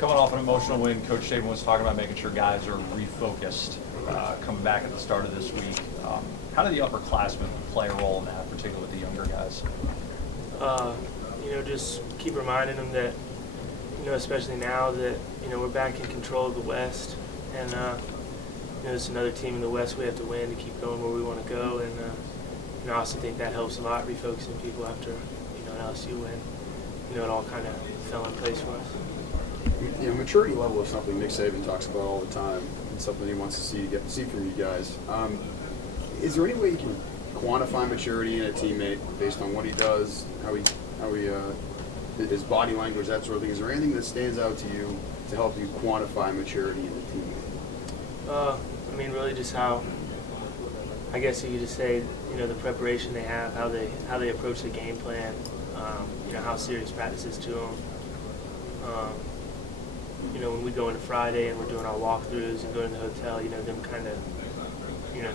Coming off an emotional win, Coach Saban was talking about making sure guys are refocused coming back at the start of this week. How do the upperclassmen play a role in that, particularly with the younger guys? Just keep reminding them that, especially now that, we're back in control of the West. And, it's another team in the West we have to win to keep going where we want to go. And, I also think that helps a lot, refocusing people after, an LSU win. It all kind of fell in place for us. Maturity level is something Nick Saban talks about all the time. It's something he wants to see from you guys. Is there any way you can quantify maturity in a teammate based on what he does, how he his body language, that sort of thing? Is there anything that stands out to you to help you quantify maturity in a teammate? Really just how, I guess you could just say, the preparation they have, how they approach the game plan, how serious practice is to them. When we go into Friday and we're doing our walkthroughs and going to the hotel, them kind of,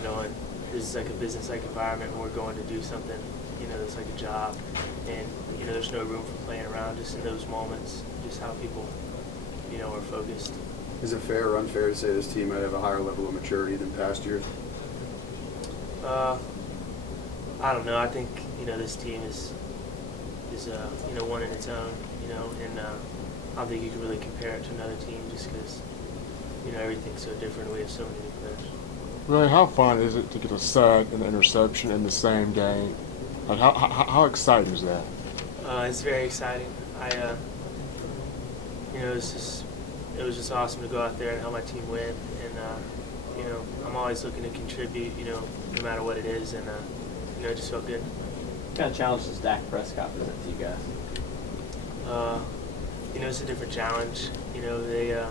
knowing this is like a business-like environment and we're going to do something, that's like a job. And, there's no room for playing around just in those moments, just how people, are focused. Is it fair or unfair to say this team might have a higher level of maturity than past years? I don't know. I think, this team is one in its own, and I don't think you can really compare it to another team just because, everything's so different. We have so many new players. Really, how fun is it to get a sack and an interception in the same game? Like, how exciting is that? It's very exciting. It was just awesome to go out there and help my team win. And, I'm always looking to contribute, no matter what it is. And, it just felt good. What kind of challenge does Dak Prescott present to you guys? It's a different challenge. Their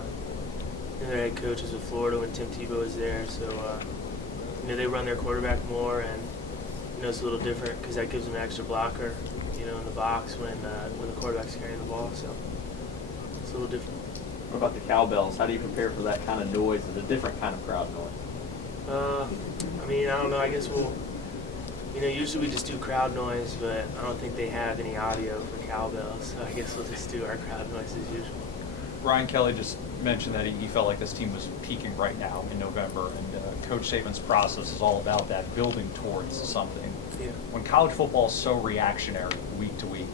head coach was with Florida when Tim Tebow was there. So, they run their quarterback more. And, it's a little different because that gives them an extra blocker, in the box when the quarterback's carrying the ball. So it's a little different. What about the cowbells? How do you prepare for that kind of noise? It's a different kind of crowd noise. I don't know. I guess we'll, usually we just do crowd noise, but I don't think they have any audio for cowbells. So I guess we'll just do our crowd noise as usual. Ryan Kelly just mentioned that he felt like this team was peaking right now in November, and Coach Saban's process is all about that, building towards something. Yeah. When college football is so reactionary week to week,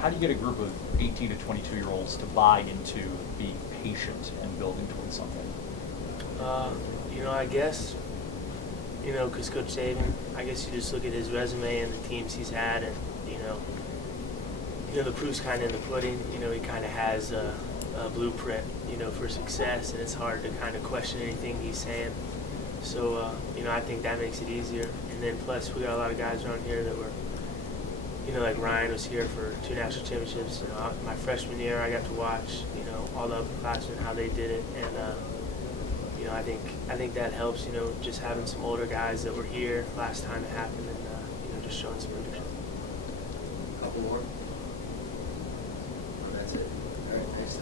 how do you get a group of 18 to 22-year-olds to buy into being patient and building towards something? I guess, because Coach Saban, I guess you just look at his resume and the teams he's had, and, the proof's kind of in the pudding. He kind of has a blueprint, for success, and it's hard to kind of question anything he's saying. So, I think that makes it easier. And then plus, we got a lot of guys around here that were, like Ryan was here for 2 national championships. My freshman year, I got to watch, all the upperclassmen, how they did it. And, I think that helps, just having some older guys that were here last time it happened and, just showing some leadership. Couple more? Oh, that's it. All right, thanks.